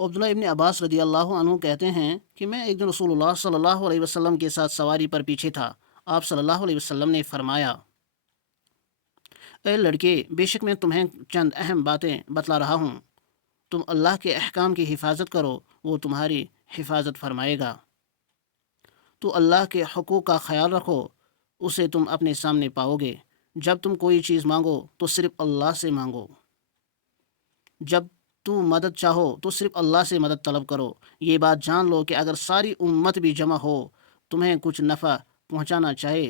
عبداللہ ابن عباس رضی اللہ عنہ کہتے ہیں کہ میں ایک دن رسول اللہ صلی اللہ علیہ وسلم کے ساتھ سواری پر پیچھے تھا۔ آپ صلی اللہ علیہ وسلم نے فرمایا: اے لڑکے، بے شک میں تمہیں چند اہم باتیں بتلا رہا ہوں، تم اللہ کے احکام کی حفاظت کرو، وہ تمہاری حفاظت فرمائے گا۔ تو اللہ کے حقوق کا خیال رکھو، اسے تم اپنے سامنے پاؤ گے۔ جب تم کوئی چیز مانگو تو صرف اللہ سے مانگو۔ جب تم مدد چاہو تو صرف اللہ سے مدد طلب کرو۔ یہ بات جان لو کہ اگر ساری امت بھی جمع ہو تمہیں کچھ نفع پہنچانا چاہے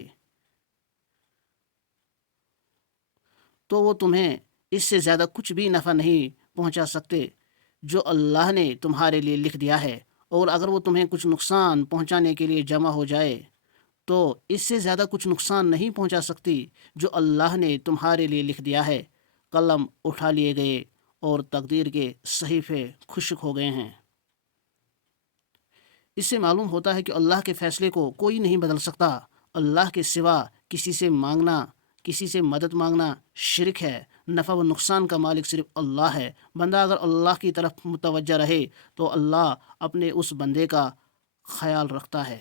تو وہ تمہیں اس سے زیادہ کچھ بھی نفع نہیں پہنچا سکتے جو اللہ نے تمہارے لیے لکھ دیا ہے، اور اگر وہ تمہیں کچھ نقصان پہنچانے کے لیے جمع ہو جائے تو اس سے زیادہ کچھ نقصان نہیں پہنچا سکتی جو اللہ نے تمہارے لیے لکھ دیا ہے۔ قلم اٹھا لیے گئے اور تقدیر کے صحیفے خشک ہو گئے ہیں۔ اس سے معلوم ہوتا ہے کہ اللہ کے فیصلے کو کوئی نہیں بدل سکتا۔ اللہ کے سوا کسی سے مانگنا، کسی سے مدد مانگنا شرک ہے۔ نفع و نقصان کا مالک صرف اللہ ہے۔ بندہ اگر اللہ کی طرف متوجہ رہے تو اللہ اپنے اس بندے کا خیال رکھتا ہے۔